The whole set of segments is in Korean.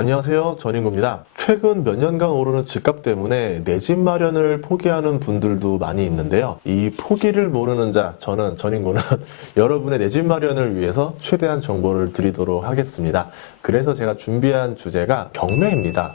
안녕하세요. 전인구입니다. 최근 몇 년간 오르는 집값 때문에 내 집 마련을 포기하는 분들도 많이 있는데요. 이 포기를 모르는 자, 저는 전인구는 여러분의 내 집 마련을 위해서 최대한 정보를 드리도록 하겠습니다. 그래서 제가 준비한 주제가 경매입니다.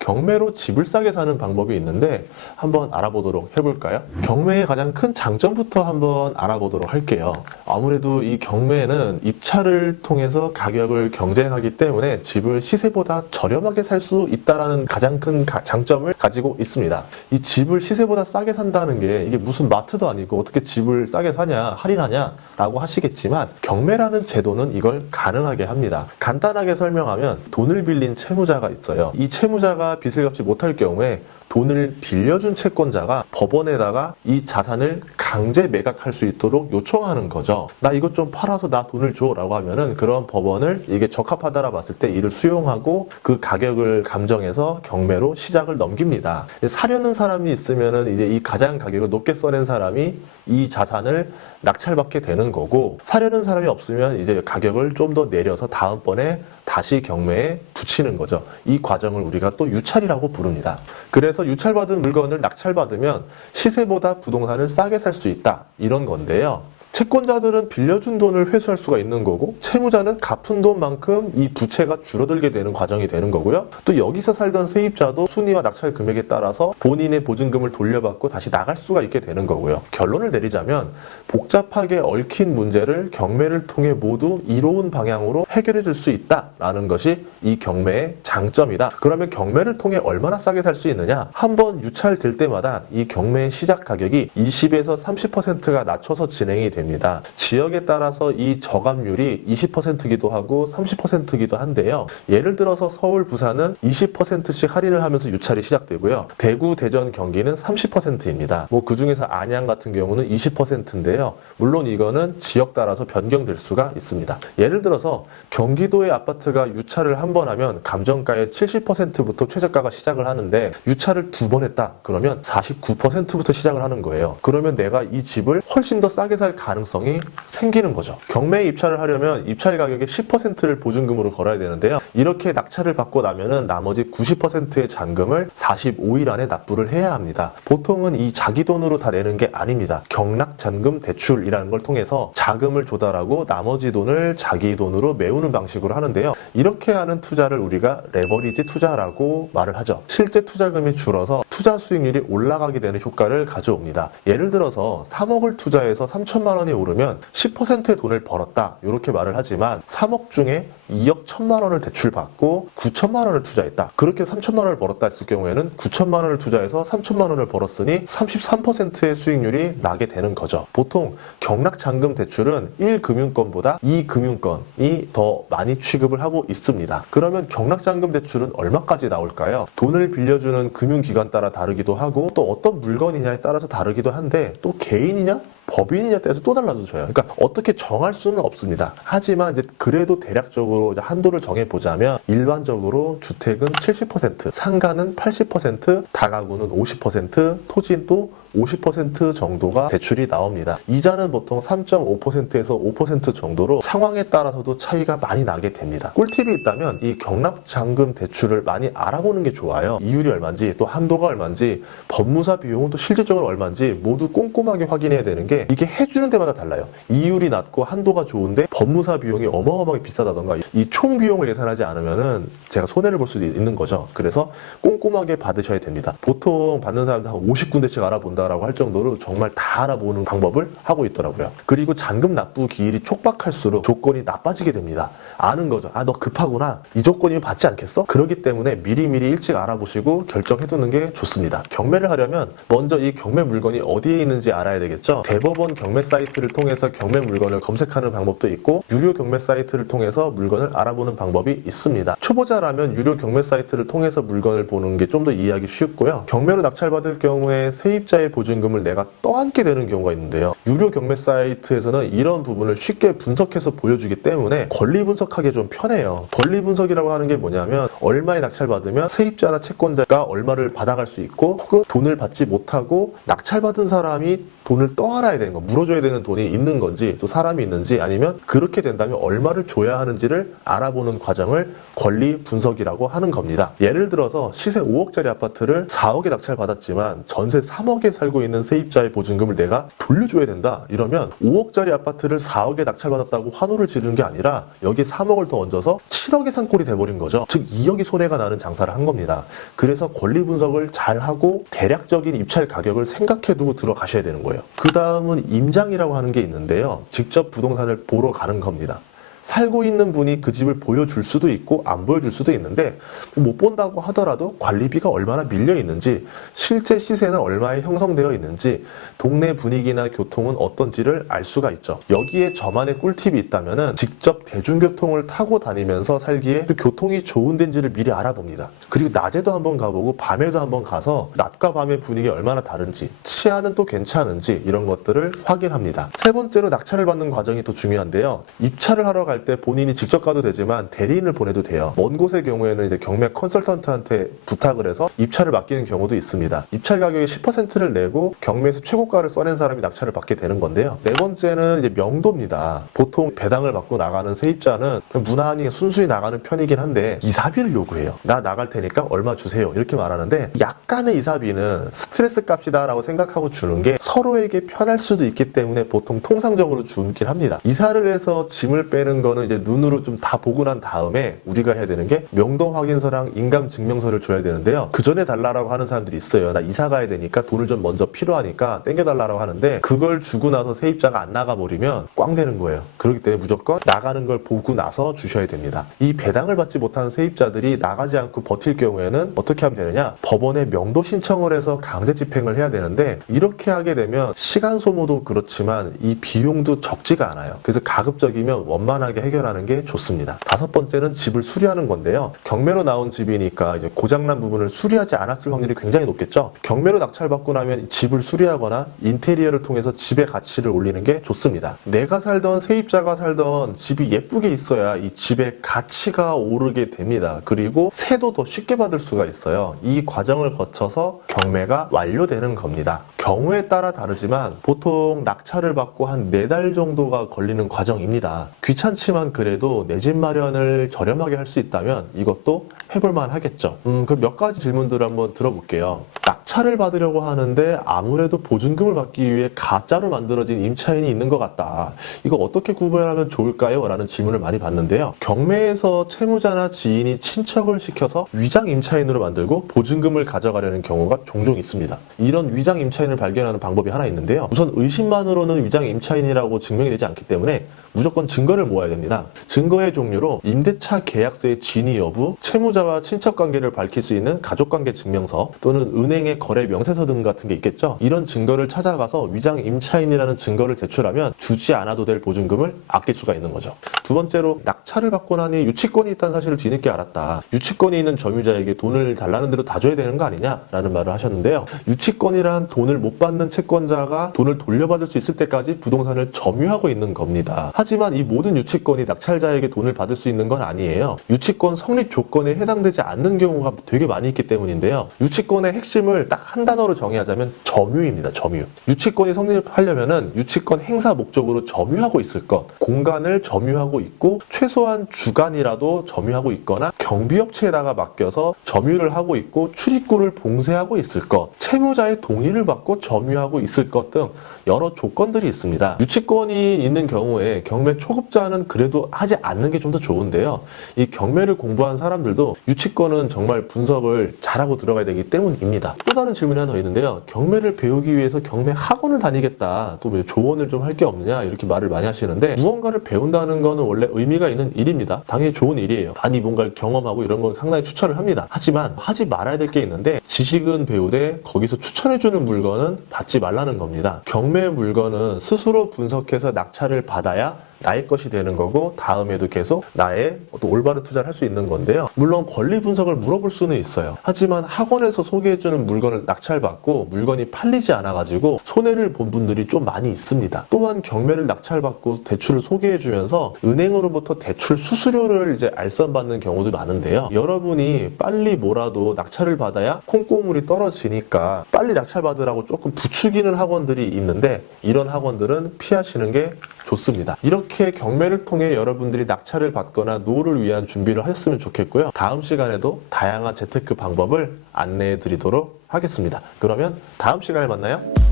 경매로 집을 싸게 사는 방법이 있는데 한번 알아보도록 해볼까요? 경매의 가장 큰 장점부터 한번 알아보도록 할게요. 아무래도 이 경매는 입찰을 통해서 가격을 경쟁하기 때문에 집을 시세보다 저렴하게 살 수 있다는 가장 큰 장점을 가지고 있습니다. 이 집을 시세보다 싸게 산다는 게 이게 무슨 마트도 아니고 어떻게 집을 싸게 사냐, 할인하냐 라고 하시겠지만 경매라는 제도는 이걸 가능하게 합니다. 간단하게 설명하면 돈을 빌린 채무자가 있어요. 이 채무자가 빚을 갚지 못할 경우에 돈을 빌려준 채권자가 법원에다가 이 자산을 강제 매각할 수 있도록 요청하는 거죠. 나 이것 좀 팔아서 나 돈을 줘 라고 하면은 그런 법원을 이게 적합하다라 봤을 때 이를 수용하고 그 가격을 감정해서 경매로 시작을 넘깁니다. 사려는 사람이 있으면은 이제 이 가장 가격을 높게 써낸 사람이 이 자산을 낙찰받게 되는 거고, 사려는 사람이 없으면 이제 가격을 좀 더 내려서 다음번에 다시 경매에 붙이는 거죠. 이 과정을 우리가 또 유찰이라고 부릅니다. 그래서 유찰받은 물건을 낙찰받으면 시세보다 부동산을 싸게 살 수 있다, 이런 건데요. 채권자들은 빌려준 돈을 회수할 수가 있는 거고, 채무자는 갚은 돈만큼 이 부채가 줄어들게 되는 과정이 되는 거고요. 또 여기서 살던 세입자도 순위와 낙찰 금액에 따라서 본인의 보증금을 돌려받고 다시 나갈 수가 있게 되는 거고요. 결론을 내리자면 복잡하게 얽힌 문제를 경매를 통해 모두 이로운 방향으로 해결해 줄 수 있다라는 것이 이 경매의 장점이다. 그러면 경매를 통해 얼마나 싸게 살 수 있느냐? 한번 유찰될 때마다 이 경매의 시작 가격이 20에서 30%가 낮춰서 진행이 됩니다. 지역에 따라서 이 저감률이 20%기도 하고 30%기도 한데요. 예를 들어서 서울, 부산은 20%씩 할인을 하면서 유찰이 시작되고요. 대구, 대전, 경기는 30%입니다. 그 중에서 안양 같은 경우는 20%인데요. 물론 이거는 지역 따라서 변경될 수가 있습니다. 예를 들어서 경기도의 아파트가 유찰을 한 번 하면 감정가의 70%부터 최저가가 시작을 하는데 유찰을 2번 했다. 그러면 49%부터 시작을 하는 거예요. 그러면 내가 이 집을 훨씬 더 싸게 살 가능성이 생기는 거죠. 경매에 입찰을 하려면 입찰 가격의 10%를 보증금으로 걸어야 되는데요. 이렇게 낙찰을 받고 나면은 나머지 90%의 잔금을 45일 안에 납부를 해야 합니다. 보통은 이 자기 돈으로 다 내는 게 아닙니다. 경락 잔금 대출이라는 걸 통해서 자금을 조달하고 나머지 돈을 자기 돈으로 메우는 방식으로 하는데요. 이렇게 하는 투자를 우리가 레버리지 투자라고 말을 하죠. 실제 투자금이 줄어서 투자 수익률이 올라가게 되는 효과를 가져옵니다. 예를 들어서 3억을 투자해서 3천만 원이 오르면 10%의 돈을 벌었다, 이렇게 말을 하지만 3억 중에 2억 1천만 원을 대출받고 9천만 원을 투자했다. 그렇게 3천만 원을 벌었다 했을 경우에는 9천만 원을 투자해서 3천만 원을 벌었으니 33%의 수익률이 나게 되는 거죠. 보통 경락잔금 대출은 1금융권보다 2금융권이 더 많이 취급을 하고 있습니다. 그러면 경락잔금 대출은 얼마까지 나올까요? 돈을 빌려주는 금융기관 따라 다르기도 하고 또 어떤 물건이냐에 따라서 다르기도 한데 또 개인이냐? 법인이냐에 따라서 또 달라져요. 그러니까 어떻게 정할 수는 없습니다. 하지만 이제 그래도 대략적으로 이제 한도를 정해보자면 일반적으로 주택은 70%, 상가는 80%, 다가구는 50%, 토지도 50% 정도가 대출이 나옵니다. 이자는 보통 3.5%에서 5% 정도로 상황에 따라서도 차이가 많이 나게 됩니다. 꿀팁이 있다면 이 경락잔금 대출을 많이 알아보는 게 좋아요. 이율이 얼마인지, 또 한도가 얼마인지, 법무사 비용은 또 실질적으로 얼마인지 모두 꼼꼼하게 확인해야 되는 게 이게 해주는 데마다 달라요. 이율이 낮고 한도가 좋은데 법무사 비용이 어마어마하게 비싸다던가 이 총 비용을 예산하지 않으면은 제가 손해를 볼 수도 있는 거죠. 그래서 꼼꼼하게 받으셔야 됩니다. 보통 받는 사람들 한 50군데씩 알아본다라고 할 정도로 정말 다 알아보는 방법을 하고 있더라고요. 그리고 잔금 납부 기일이 촉박할수록 조건이 나빠지게 됩니다. 아는 거죠. 너 급하구나. 이 조건이면 받지 않겠어? 그렇기 때문에 미리미리 일찍 알아보시고 결정해두는 게 좋습니다. 경매를 하려면 먼저 이 경매 물건이 어디에 있는지 알아야 되겠죠. 대법원 경매 사이트를 통해서 경매 물건을 검색하는 방법도 있고 유료 경매 사이트를 통해서 물건을 알아보는 방법이 있습니다. 초보자라면 유료 경매 사이트를 통해서 물건을 보는 게 좀 더 이해하기 쉽고요. 경매로 낙찰받을 경우에 세입자의 보증금을 내가 떠안게 되는 경우가 있는데요. 유료 경매 사이트에서는 이런 부분을 쉽게 분석해서 보여주기 때문에 권리 분석하기 좀 편해요. 권리 분석이라고 하는 게 뭐냐면 얼마에 낙찰받으면 세입자나 채권자가 얼마를 받아갈 수 있고 혹은 돈을 받지 못하고 낙찰받은 사람이 돈을 떠안아야 되는 거, 물어줘야 되는 돈이 있는 건지 또 사람이 있는지 아니면 그렇게 된다면 얼마를 줘야 하는지를 알아보는 과정을 권리 분석이라고 하는 겁니다. 예를 들어서 시세 5억짜리 아파트를 4억에 낙찰받았지만 전세 3억에 살고 있는 세입자의 보증금을 내가 돌려줘야 된다. 이러면 5억짜리 아파트를 4억에 낙찰받았다고 환호를 지르는 게 아니라 여기에 3억을 더 얹어서 7억의 산꼴이 돼버린 거죠. 즉 2억이 손해가 나는 장사를 한 겁니다. 그래서 권리 분석을 잘 하고 대략적인 입찰 가격을 생각해 두고 들어가셔야 되는 거예요. 그 다음은 임장이라고 하는 게 있는데요. 직접 부동산을 보러 가는 겁니다. 살고 있는 분이 그 집을 보여줄 수도 있고 안 보여줄 수도 있는데 못 본다고 하더라도 관리비가 얼마나 밀려 있는지, 실제 시세는 얼마에 형성되어 있는지, 동네 분위기나 교통은 어떤지를 알 수가 있죠. 여기에 저만의 꿀팁이 있다면은 직접 대중교통을 타고 다니면서 살기에 그 교통이 좋은 데인지를 미리 알아봅니다. 그리고 낮에도 한번 가보고 밤에도 한번 가서 낮과 밤의 분위기가 얼마나 다른지, 치안은 또 괜찮은지 이런 것들을 확인합니다. 세 번째로 낙찰을 받는 과정이 또 중요한데요. 입찰을 하러 갈 때 본인이 직접 가도 되지만 대리인을 보내도 돼요. 먼 곳의 경우에는 이제 경매 컨설턴트한테 부탁을 해서 입찰을 맡기는 경우도 있습니다. 입찰 가격의 10%를 내고 경매에서 최고가를 써낸 사람이 낙찰을 받게 되는 건데요. 네 번째는 이제 명도입니다. 보통 배당을 받고 나가는 세입자는 무난히 순수히 나가는 편이긴 한데 이사비를 요구해요. 나 나갈 테니까 얼마 주세요. 이렇게 말하는데 약간의 이사비는 스트레스 값이다라고 생각하고 주는 게 서로에게 편할 수도 있기 때문에 보통 통상적으로 주긴 합니다. 이사를 해서 짐을 빼는 거는 이제 눈으로 좀 다 보고 난 다음에 우리가 해야 되는 게 명도 확인서랑 인감 증명서를 줘야 되는데요. 그 전에 달라라고 하는 사람들이 있어요. 나 이사 가야 되니까 돈을 좀 먼저 필요하니까 땡겨달라고 하는데 그걸 주고 나서 세입자가 안 나가버리면 꽝 되는 거예요. 그렇기 때문에 무조건 나가는 걸 보고 나서 주셔야 됩니다. 이 배당을 받지 못하는 세입자들이 나가지 않고 버틸 경우에는 어떻게 하면 되느냐? 법원에 명도 신청을 해서 강제 집행을 해야 되는데 이렇게 하게 되면 시간 소모도 그렇지만 이 비용도 적지가 않아요. 그래서 가급적이면 원만하게 해결하는 게 좋습니다. 다섯 번째는 집을 수리하는 건데요. 경매로 나온 집이니까 이제 고장난 부분을 수리하지 않았을 확률이 굉장히 높겠죠. 경매로 낙찰받고 나면 집을 수리하거나 인테리어를 통해서 집의 가치를 올리는 게 좋습니다. 내가 살던 세입자가 살던 집이 예쁘게 있어야 이 집의 가치가 오르게 됩니다. 그리고 세도 더 쉽게 받을 수가 있어요. 이 과정을 거쳐서 경매가 완료되는 겁니다. 경우에 따라 다르지만 보통 낙찰을 받고 한 4달 정도가 걸리는 과정입니다. 귀찮지만 그래도 내 집 마련을 저렴하게 할 수 있다면 이것도 해볼만 하겠죠. 그럼 몇 가지 질문들을 한번 들어볼게요. 낙찰을 받으려고 하는데 아무래도 보증금을 받기 위해 가짜로 만들어진 임차인이 있는 것 같다. 이거 어떻게 구별하면 좋을까요? 라는 질문을 많이 받는데요. 경매에서 채무자나 지인이 친척을 시켜서 위장 임차인으로 만들고 보증금을 가져가려는 경우가 종종 있습니다. 이런 위장 임차인을 발견하는 방법이 하나 있는데요. 우선 의심만으로는 위장 임차인이라고 증명이 되지 않기 때문에 무조건 증거를 모아야 됩니다. 증거의 종류로 임대차 계약서의 진위 여부, 채무자와 친척 관계를 밝힐 수 있는 가족관계 증명서 또는 은행의 거래 명세서 등 같은 게 있겠죠. 이런 증거를 찾아가서 위장 임차인이라는 증거를 제출하면 주지 않아도 될 보증금을 아낄 수가 있는 거죠. 두 번째로 낙찰을 받고 나니 유치권이 있다는 사실을 뒤늦게 알았다. 유치권이 있는 점유자에게 돈을 달라는 대로 다 줘야 되는 거 아니냐라는 말을 하셨는데요. 유치권이란 돈을 못 받는 채권자가 돈을 돌려받을 수 있을 때까지 부동산을 점유하고 있는 겁니다. 하지만 이 모든 유치권이 낙찰자에게 돈을 받을 수 있는 건 아니에요. 유치권 성립 조건에 해당되지 않는 경우가 되게 많이 있기 때문인데요. 유치권의 핵심을 딱 한 단어로 정의하자면 점유입니다. 점유. 유치권이 성립하려면은 유치권 행사 목적으로 점유하고 있을 것, 공간을 점유하고 있고 최소한 주간이라도 점유하고 있거나 경비업체에다가 맡겨서 점유를 하고 있고 출입구를 봉쇄하고 있을 것, 채무자의 동의를 받고 점유하고 있을 것 등 여러 조건들이 있습니다. 유치권이 있는 경우에 경매 초급자는 그래도 하지 않는 게 좀 더 좋은데요. 이 경매를 공부한 사람들도 유치권은 정말 분석을 잘하고 들어가야 되기 때문입니다. 또 다른 질문이 하나 더 있는데요. 경매를 배우기 위해서 경매 학원을 다니겠다, 또 왜 조언을 좀 할 게 없느냐 이렇게 말을 많이 하시는데 무언가를 배운다는 거는 원래 의미가 있는 일입니다. 당연히 좋은 일이에요. 많이 뭔가를 경험하고 이런 건 상당히 추천을 합니다. 하지만 하지 말아야 될 게 있는데 지식은 배우되 거기서 추천해주는 물건은 받지 말라는 겁니다. 경매 물건은 스스로 분석해서 낙찰을 받아야 나의 것이 되는 거고 다음에도 계속 나의 또 올바른 투자를 할 수 있는 건데요. 물론 권리 분석을 물어볼 수는 있어요. 하지만 학원에서 소개해주는 물건을 낙찰받고 물건이 팔리지 않아가지고 손해를 본 분들이 좀 많이 있습니다. 또한 경매를 낙찰받고 대출을 소개해주면서 은행으로부터 대출 수수료를 이제 알선받는 경우도 많은데요. 여러분이 빨리 뭐라도 낙찰을 받아야 콩고물이 떨어지니까 빨리 낙찰받으라고 조금 부추기는 학원들이 있는데 이런 학원들은 피하시는 게 좋습니다. 이렇게 경매를 통해 여러분들이 낙찰을 받거나 노후를 위한 준비를 하셨으면 좋겠고요. 다음 시간에도 다양한 재테크 방법을 안내해 드리도록 하겠습니다. 그러면 다음 시간에 만나요.